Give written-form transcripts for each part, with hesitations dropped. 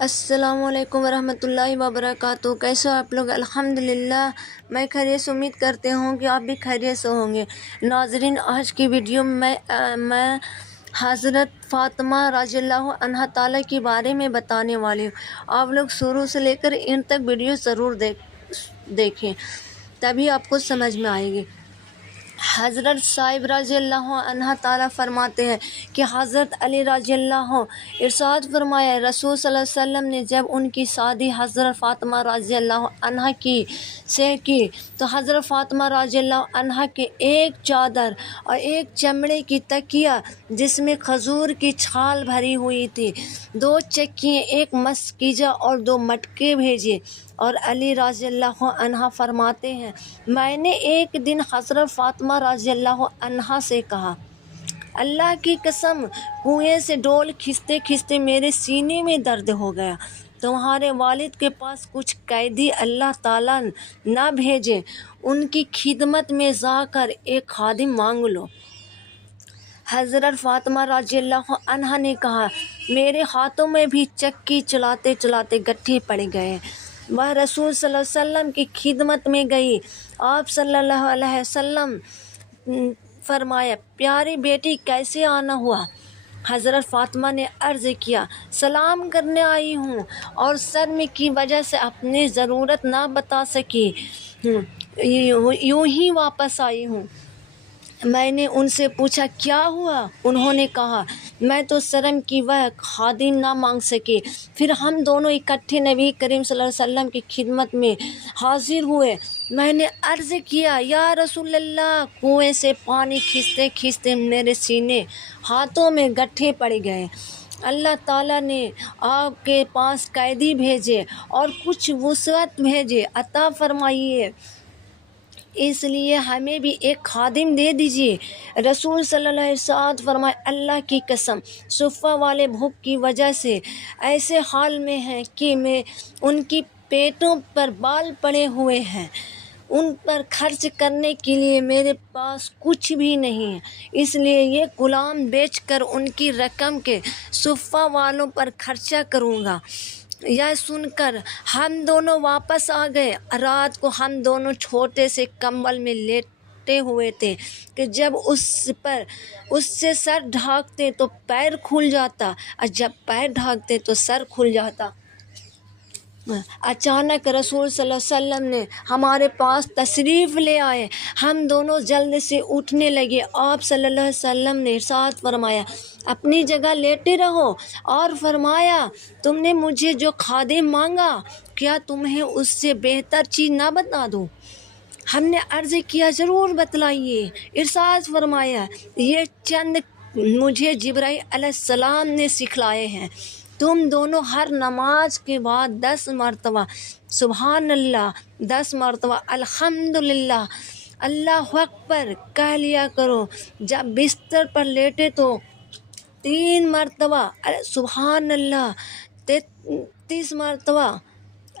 السلام علیکم ورحمۃ اللہ وبرکاتہ۔ کیسے ہو آپ لوگ؟ الحمدللہ میں خیریت سے امید کرتے ہوں کہ آپ بھی خیریت سے ہوں گے۔ ناظرین، آج کی ویڈیو میں حضرت فاطمہ رضی اللہ عنہا تعالیٰ کے بارے میں بتانے والی ہوں۔ آپ لوگ شروع سے لے کر ان تک ویڈیو ضرور دیکھیں، تبھی آپ کو سمجھ میں آئے گی۔ حضرت صاحب رضی اللہ عنہ تعالیٰ فرماتے ہیں کہ حضرت علی رضی اللہ ارشاد فرمایا، رسول صلی اللہ علیہ وسلم نے جب ان کی شادی حضرت فاطمہ رضی اللہ عنہ سے کی تو حضرت فاطمہ رضی اللہ عنہ کے ایک چادر اور ایک چمڑے کی تکیہ جس میں کھجور کی چھال بھری ہوئی تھی، 2 چکیاں، ایک مسکیجہ اور 2 مٹکے بھیجے۔ اور علی رضی اللہ عنہ فرماتے ہیں، میں نے ایک دن حضرت فاطمہ رضی اللہ عنہ سے کہا، اللہ کی قسم، کنویں سے ڈول کھینچتے کھینچتے میرے سینے میں درد ہو گیا۔ تمہارے والد کے پاس کچھ قیدی اللہ تعالیٰ نہ بھیجے، ان کی خدمت میں جا کر ایک خادم مانگ لو۔ حضرت فاطمہ رضی اللہ عنہ نے کہا، میرے ہاتھوں میں بھی چکی چلاتے چلاتے گٹھے پڑ گئے۔ وہ رسول صلی اللہ علیہ وسلم کی خدمت میں گئی۔ آپ صلی اللہ علیہ وسلم فرمایا، پیاری بیٹی کیسے آنا ہوا؟ حضرت فاطمہ نے عرض کیا، سلام کرنے آئی ہوں اور شرم کی وجہ سے اپنی ضرورت نہ بتا سکی ہوں، یوں ہی واپس آئی ہوں۔ میں نے ان سے پوچھا، کیا ہوا؟ انہوں نے کہا، میں تو شرم کی وہ خادم نہ مانگ سکی۔ پھر ہم دونوں اکٹھے نبی کریم صلی اللہ علیہ وسلم کی خدمت میں حاضر ہوئے۔ میں نے عرض کیا، یا رسول اللہ، کنویں سے پانی کھینچتے کھینچتے میرے سینے ہاتھوں میں گٹھے پڑ گئے۔ اللہ تعالیٰ نے آپ کے پاس قیدی بھیجے اور کچھ وسعت بھیجے، عطا فرمائیے، اس لیے ہمیں بھی ایک خادم دے دیجیے۔ رسول صلی اللہ علیہ وسلم فرمائے، اللہ کی قسم، صفہ والے بھوک کی وجہ سے ایسے حال میں ہیں کہ میں ان کی پیٹوں پر بال پڑے ہوئے ہیں، ان پر خرچ کرنے کے لیے میرے پاس کچھ بھی نہیں ہے، اس لیے یہ غلام بیچ کر ان کی رقم کے صفہ والوں پر خرچہ کروں گا۔ یہ سن کر ہم دونوں واپس آ گئے۔ رات کو ہم دونوں چھوٹے سے کمبل میں لیٹے ہوئے تھے کہ جب اس سے سر ڈھانکتے تو پیر کھل جاتا اور جب پیر ڈھانکتے تو سر کھل جاتا۔ اچانک رسول صلی اللہ علیہ وسلم نے ہمارے پاس تشریف لے آئے۔ ہم دونوں جلد سے اٹھنے لگے۔ آپ صلی اللہ علیہ وسلم نے ارشاد فرمایا، اپنی جگہ لیٹے رہو، اور فرمایا، تم نے مجھے جو خادم مانگا، کیا تمہیں اس سے بہتر چیز نہ بتا دوں؟ ہم نے عرض کیا، ضرور بتلائیے۔ ارشاد فرمایا، یہ چند مجھے جبرائیل علیہ السلام نے سکھلائے ہیں۔ تم دونوں ہر نماز کے بعد 10 مرتبہ سبحان اللہ، 10 مرتبہ الحمدللہ، اللہ اکبر کہہ لیا کرو۔ جب بستر پر لیٹے تو 3 مرتبہ سبحان اللہ، 33 مرتبہ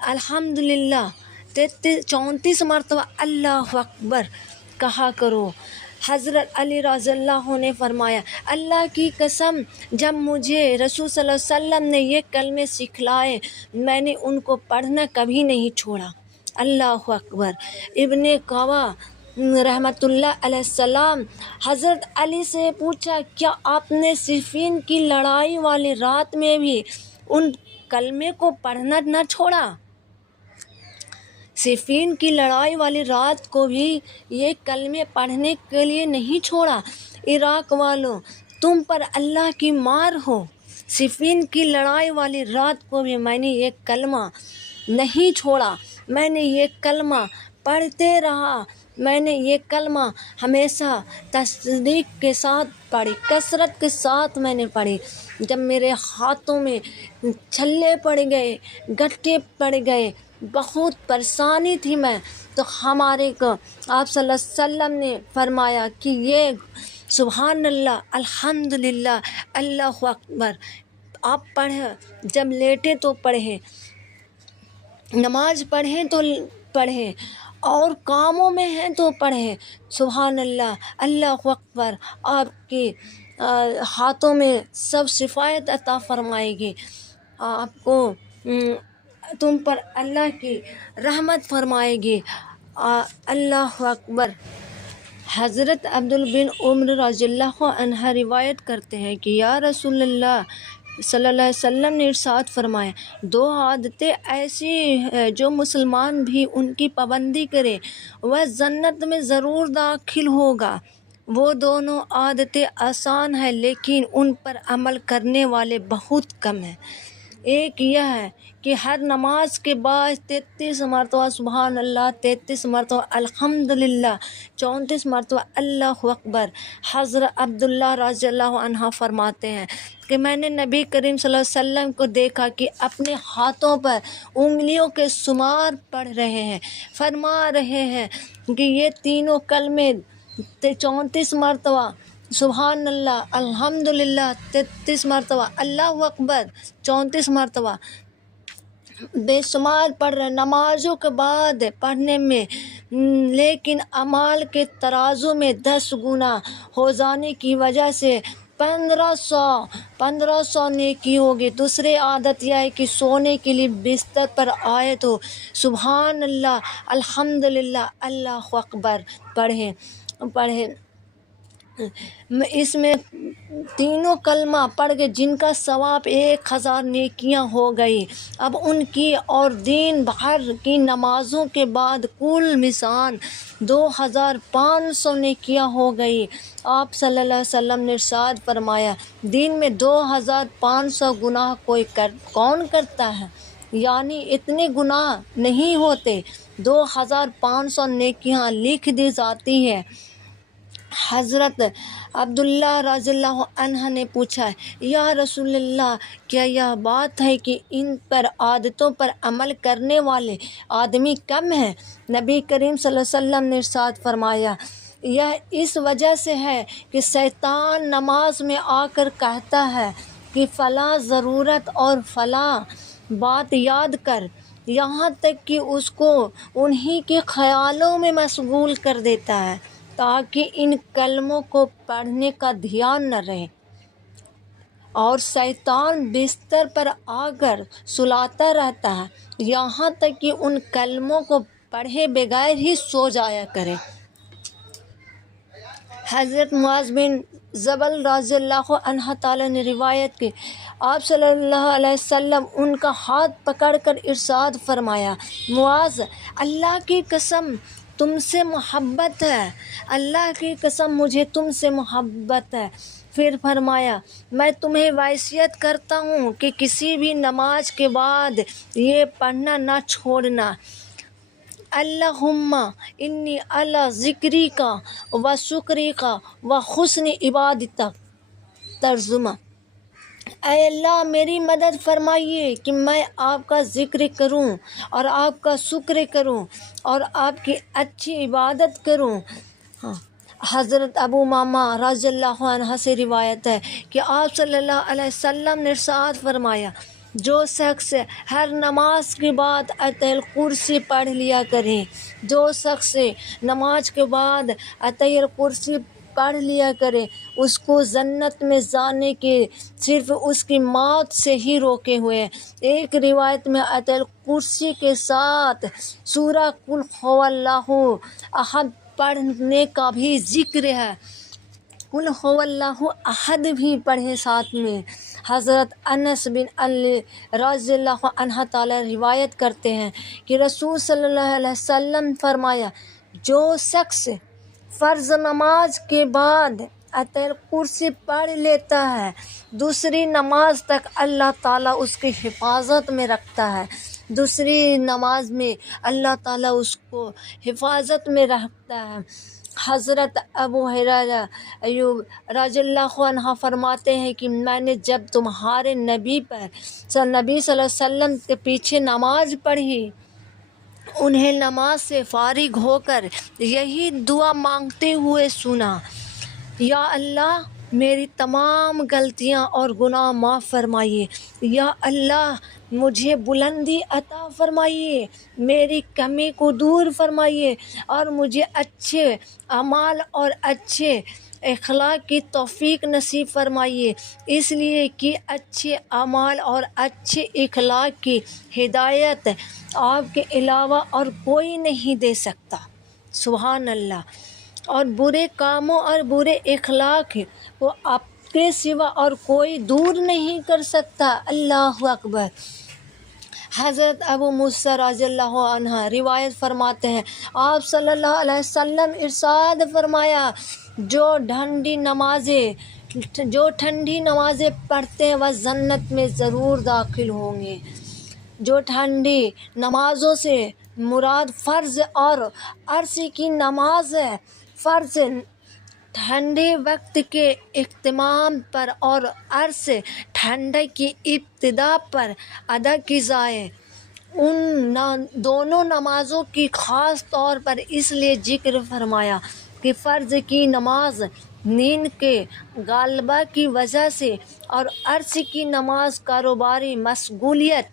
الحمدللہ، 34 مرتبہ اللہ اکبر کہا کرو۔ حضرت علی رضی اللہ نے فرمایا، اللہ کی قسم، جب مجھے رسول صلی اللہ علیہ وسلم نے یہ کلمے سکھلائے، میں نے ان کو پڑھنا کبھی نہیں چھوڑا۔ اللہ اکبر۔ ابن قوا رحمۃ اللہ علیہ السلام حضرت علی سے پوچھا، کیا آپ نے صفین کی لڑائی والی رات میں بھی ان کلمے کو پڑھنا نہ چھوڑا؟ صفین کی لڑائی والی رات کو بھی یہ کلمے پڑھنے کے لیے نہیں چھوڑا؟ عراق والوں، تم پر اللہ کی مار ہو۔ صفین کی لڑائی والی رات کو بھی میں نے یہ کلمہ نہیں چھوڑا، میں نے یہ کلمہ پڑھتے رہا، میں نے یہ کلمہ ہمیشہ تصدیق کے ساتھ پڑھی، کثرت کے ساتھ میں نے پڑھی۔ جب میرے ہاتھوں میں چھلے پڑ گئے، گٹھے پڑ گئے، بہت پریشانی تھی میں، تو ہمارے کو آپ صلی اللہ علیہ وسلم نے فرمایا کہ یہ سبحان اللہ، الحمدللہ، اللہ اکبر آپ پڑھیں، جب لیٹے تو پڑھیں، نماز پڑھیں تو پڑھیں، اور کاموں میں ہیں تو پڑھیں، سبحان اللہ، اللہ اکبر، آپ کے ہاتھوں میں سب شفایت عطا فرمائے گی، آپ کو تم پر اللہ کی رحمت فرمائے گی۔ اللہ اکبر۔ حضرت عبد بن عمر رضی اللہ عنہ روایت کرتے ہیں کہ یا رسول اللہ صلی اللہ علیہ وسلم نے ارشاد فرمایا، دو عادتیں ایسی ہیں جو مسلمان بھی ان کی پابندی کرے وہ جنت میں ضرور داخل ہوگا۔ وہ دونوں عادتیں آسان ہیں لیکن ان پر عمل کرنے والے بہت کم ہیں۔ ایک یہ ہے کہ ہر نماز کے بعد 33 مرتبہ سبحان اللہ، 33 مرتبہ الحمدللہ، 34 مرتبہ اللہ اکبر۔ حضرت عبداللہ رضی اللہ عنہ فرماتے ہیں کہ میں نے نبی کریم صلی اللہ علیہ وسلم کو دیکھا کہ اپنے ہاتھوں پر انگلیوں کے شمار پڑھ رہے ہیں، فرما رہے ہیں کہ یہ تینوں کلمے 34 مرتبہ سبحان اللہ، الحمدللہ 33 مرتبہ، اللہ اکبر 34 مرتبہ بے شمار پڑھ رہے نمازوں کے بعد پڑھنے میں، لیکن اعمال کے ترازو میں 10 گنا ہو جانے کی وجہ سے 1500 نیکی ہوگی۔ دوسری عادت یہ ہے کہ سونے کے لیے بستر پر آئے تو سبحان اللہ، الحمدللہ، اللہ اکبر پڑھیں۔ اس میں تینوں کلمہ پڑھ کے جن کا ثواب 1000 نیکیاں ہو گئی۔ اب ان کی اور دن بھر کی نمازوں کے بعد کل میزان 2500 نیکیاں ہو گئی۔ آپ صلی اللہ علیہ وسلم نے ارشاد فرمایا، دن میں 2500 گناہ کون کرتا ہے؟ یعنی اتنے گناہ نہیں ہوتے، 2500 نیکیاں لکھ دی جاتی ہے۔ حضرت عبداللہ رضی اللہ عنہ نے پوچھا، یا رسول اللہ، کیا یہ بات ہے کہ ان پر عادتوں پر عمل کرنے والے آدمی کم ہیں؟ نبی کریم صلی اللہ علیہ وسلم نے ارشاد فرمایا، یہ اس وجہ سے ہے کہ شیطان نماز میں آ کر کہتا ہے کہ فلاں ضرورت اور فلاں بات یاد کر، یہاں تک کہ اس کو انہی کے خیالوں میں مشغول کر دیتا ہے تاکہ ان کلموں کو پڑھنے کا دھیان نہ رہے، اور شیطان بستر پر آ کر سلاتا رہتا ہے یہاں تک کہ ان کلموں کو پڑھے بغیر ہی سو جایا کرے۔ حضرت معاذ بن جبل رضی اللہ عنہ تعالیٰ نے روایت کی، آپ صلی اللہ علیہ وسلم ان کا ہاتھ پکڑ کر ارشاد فرمایا، معاذ، اللہ کی قسم تم سے محبت ہے، اللہ کی قسم مجھے تم سے محبت ہے۔ پھر فرمایا، میں تمہیں وصیت کرتا ہوں کہ کسی بھی نماز کے بعد یہ پڑھنا نہ چھوڑنا، اللہم انی علی ذکرک و شکرک و حسن عبادتک۔ ترجمہ، اے اللہ میری مدد فرمائیے کہ میں آپ کا ذکر کروں اور آپ کا شکر کروں اور آپ کی اچھی عبادت کروں۔ حضرت ابو امامہ رضی اللہ عنہ سے روایت ہے کہ آپ صلی اللہ علیہ وسلم نے ارشاد فرمایا، جو شخص ہر نماز کے بعد آیت الکرسی پڑھ لیا کرے، جو شخص نماز کے بعد آیت الکرسی پڑھ لیا کرے، اس کو جنت میں جانے کے صرف اس کی موت سے ہی روکے ہوئے ہیں۔ ایک روایت میں آیت الکرسی کے ساتھ سورہ قل هو اللہ احد پڑھنے کا بھی ذکر ہے، قل هو اللہ احد بھی پڑھیں ساتھ میں۔ حضرت انس بن علی رضی اللہ عنہ تعالیٰ روایت کرتے ہیں کہ رسول صلی اللہ علیہ وسلم فرمایا، جو شخص فرض نماز کے بعد آیت الکرسی پڑھ لیتا ہے، دوسری نماز تک اللہ تعالیٰ اس کی حفاظت میں رکھتا ہے، دوسری نماز میں اللہ تعالیٰ اس کو حفاظت میں رکھتا ہے۔ حضرت ابو ہریرہ رضی اللہ عنہ فرماتے ہیں کہ میں نے جب تمہارے نبی صلی اللہ علیہ وسلم کے پیچھے نماز پڑھی، انہیں نماز سے فارغ ہو کر یہی دعا مانگتے ہوئے سنا، یا اللہ میری تمام غلطیاں اور گناہ معاف فرمائیے۔ یا اللہ مجھے بلندی عطا فرمائیے، میری کمی کو دور فرمائیے اور مجھے اچھے اعمال اور اچھے اخلاق کی توفیق نصیب فرمائیے، اس لیے کہ اچھے اعمال اور اچھے اخلاق کی ہدایت آپ کے علاوہ اور کوئی نہیں دے سکتا۔ سبحان اللہ۔ اور برے کاموں اور برے اخلاق کو آپ کے سوا اور کوئی دور نہیں کر سکتا۔ اللہ اکبر۔ حضرت ابو موسیٰ رضی اللہ عنہ روایت فرماتے ہیں، آپ صلی اللہ علیہ وسلم ارشاد فرمایا، جو ٹھنڈی نمازیں پڑھتے ہیں وہ جنت میں ضرور داخل ہوں گے۔ جو ٹھنڈی نمازوں سے مراد فرض اور عصر کی نماز ہے۔ فرض ٹھنڈے وقت کے اختتام پر اور عصر ٹھنڈی کی ابتدا پر ادا کی جائے۔ ان دونوں نمازوں کی خاص طور پر اس لیے ذکر فرمایا کہ فرض کی نماز نیند کے غلبہ کی وجہ سے اور عصر کی نماز کاروباری مشغولیت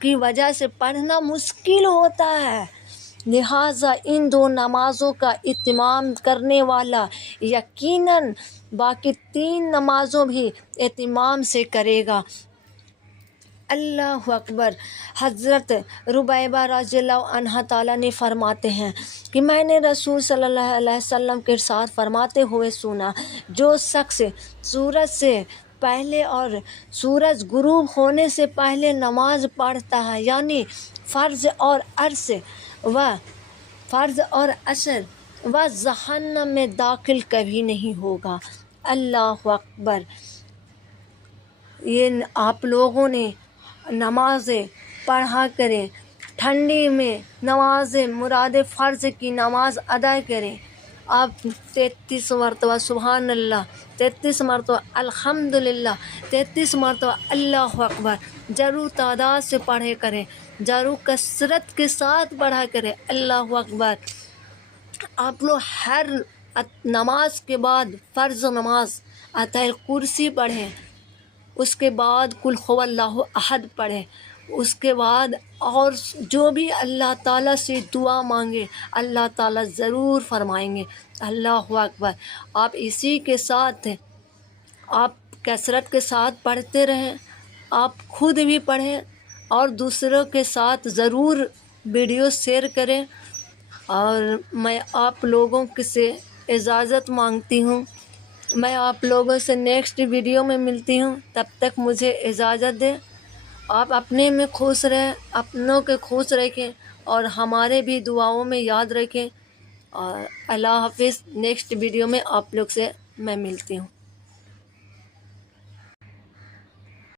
کی وجہ سے پڑھنا مشکل ہوتا ہے، لہٰذا ان دو نمازوں کا اہتمام کرنے والا یقیناً باقی 3 نمازوں بھی اہتمام سے کرے گا۔ اللہ اکبر۔ حضرت ربیبہ رضی اللہ عنہ تعالیٰ نے فرماتے ہیں کہ میں نے رسول صلی اللہ علیہ وسلم کے ارشاد فرماتے ہوئے سنا، جو شخص سورج سے پہلے اور سورج غروب ہونے سے پہلے نماز پڑھتا ہے، یعنی فرض اور عصر، وہ جہنم میں داخل کبھی نہیں ہوگا۔ اللہ اکبر۔ یہ آپ لوگوں نے نمازیں پڑھا کریں، ٹھنڈی میں نمازیں مراد فرض کی نماز ادا کریں۔ آپ 33 مرتبہ سبحان اللہ، 33 مرتبہ الحمدللہ، 33 مرتبہ اللہ اکبر ضرور تعداد سے پڑھے کریں، ضرور کثرت کے ساتھ پڑھا کریں۔ اللہ اکبر۔ آپ لوگ ہر نماز کے بعد فرض نماز آیت الکرسی پڑھیں، اس کے بعد قل هو اللہ احد پڑھیں، اس کے بعد اور جو بھی اللہ تعالیٰ سے دعا مانگے اللہ تعالیٰ ضرور فرمائیں گے۔ اللہ اکبر۔ آپ اسی کے ساتھ آپ کثرت کے ساتھ پڑھتے رہیں، آپ خود بھی پڑھیں اور دوسروں کے ساتھ ضرور ویڈیو شیئر کریں، اور میں آپ لوگوں سے اجازت مانگتی ہوں۔ میں آپ لوگوں سے نیکسٹ ویڈیو میں ملتی ہوں، تب تک مجھے اجازت دیں۔ آپ اپنے میں خوش رہیں، اپنوں کے خوش رکھیں اور ہمارے بھی دعاؤں میں یاد رکھیں، اور اللہ حافظ۔ نیکسٹ ویڈیو میں آپ لوگ سے میں ملتی ہوں۔